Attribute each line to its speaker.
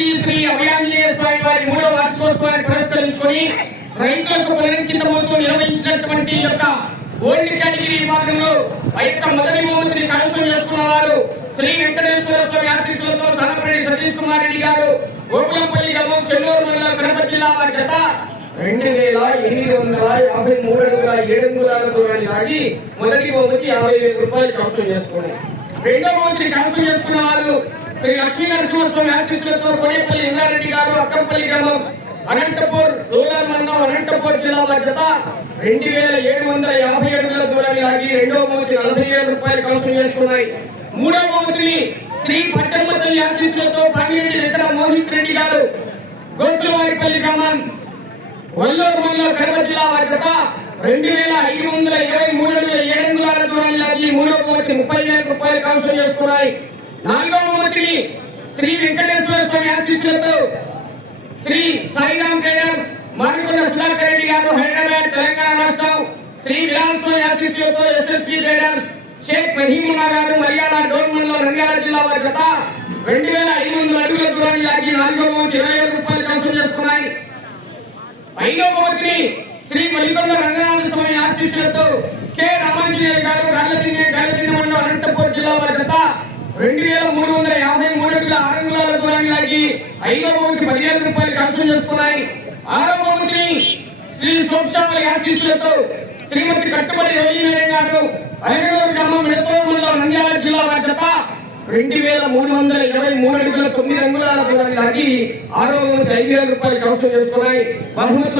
Speaker 1: శ్రీ శ్రీ అభయాంజనేయ స్వామి వారి మూడవ వార్షికోత్సవాన్ని పురస్కరించుకొని రైతులకు పునరంకితమవుతూ నిర్వహించినటువంటి యొక్క ఓల్డ్ కేటగిరీ విభాగంలో ఆ యొక్క మొదటి బహుమతిని కైవసం చేసుకున్న వారు శ్రీ వెంకటేశ్వర స్వామి ఆశీస్సులతో సన్నపరెడ్డి సతీష్ కుమార్ రెడ్డి గారు గోకులంపల్లి గ్రామం చెల్లూరు మండలం కడప జిల్లా వారి గత రెండు వేల ఎనిమిది వందల యాభై మూడు అడుగుల ఏడు అంగుళాల దూరాన్ని లాగి మొదటి బహుమతి యాభై వేల రూపాయలు కవసం చేసుకున్నారు. రెండవ బహుమతిని కవసం చేసుకున్న వారు శ్రీ లక్ష్మీ నరసింహస్వామి ఆశీస్సులతో కొనేపల్లి ఇంద్రారెడ్డి గారు అక్కంపల్లి గ్రామం అనంతపూర్ రూరల్ మండలం అనంతపూర్ జిల్లా బాధ్యత. రెండు వేల ఏడు వందల యాభై అడుగుల దూరాన్ని లాగి రెండవ బహుమతి నలభై ఏడు రూపాయలు కవసం చేసుకున్నాయి. మూడవ బహుమతిని శ్రీ పట్టమ్మ తల్లి ఆశీస్సులతో పంగిరెడ్డి వెంకట మోహిత్ రెడ్డి గారు గోసులవారిపల్లి గ్రామం వల్లూరు మండలం కడప జిల్లా బాధ్యత. రెండు వేల ఐదు వందల ఇరవై మూడు వందల ఏడు అంగుళాల దూరాన్ని లాగి మూడవ బహుమతి ముప్పై వేల రూపాయలు కవసం చేసుకున్నాయి. నాలుగవ బహుమతిని శ్రీ వెంకటేశ్వర స్వామి ఆశీస్సులతో శ్రీ సాయిరామ్ ట్రేడర్స్ మారికొండ సుధాకర్ రెడ్డి గారు హైదరాబాద్ తెలంగాణ రాష్ట్రం శ్రీ విలాల్ స్వామి ఆశీస్సులతో ఎస్ఎస్పి ట్రేడర్స్ షేక్ మహీముల్లా గారు మర్యాద గవర్నమెంట్లో రంగాల జిల్లా వారి గత రెండు వేల ఐదు వందల అడుగుల దూరాన్ని లాగి నాలుగో భవంతి ఇరవై ఐదు రూపాయలు కవసం చేసుకున్నాయి. ఐదో భవంతిని శ్రీ మల్లికొండ రంగనాథ స్వామి ఆశీస్సులతో కె రామాంజనేయ గారు గాలదిన్నే గాలదిన్న మండలం అనంతపూర్ జిల్లా వారి జత రెండు వేల మూడు వందల యాభై మూడు అడుగుల ఆరు అంగుళాల ఐదవ లాగి ఐదో పదివేల రూపాయలు కవసం చేసుకున్నాయి. ఆరవ బహుమతిని శ్రీ సోక్షాల ఆశీస్సులతో శ్రీమతి కట్టుబడి రోజీవేయ గారు ఐదవ గ్రామం మిడతో నంద్యాల జిల్లా వారి రెండు వేల మూడు వందల ఇరవై మూడు అడుగుల తొమ్మిది అంగుళాల దూరాన్ని లాగి ఆరో ఐదు వేల రూపాయలు కవసం చేసుకున్నాయి. బహుమతులు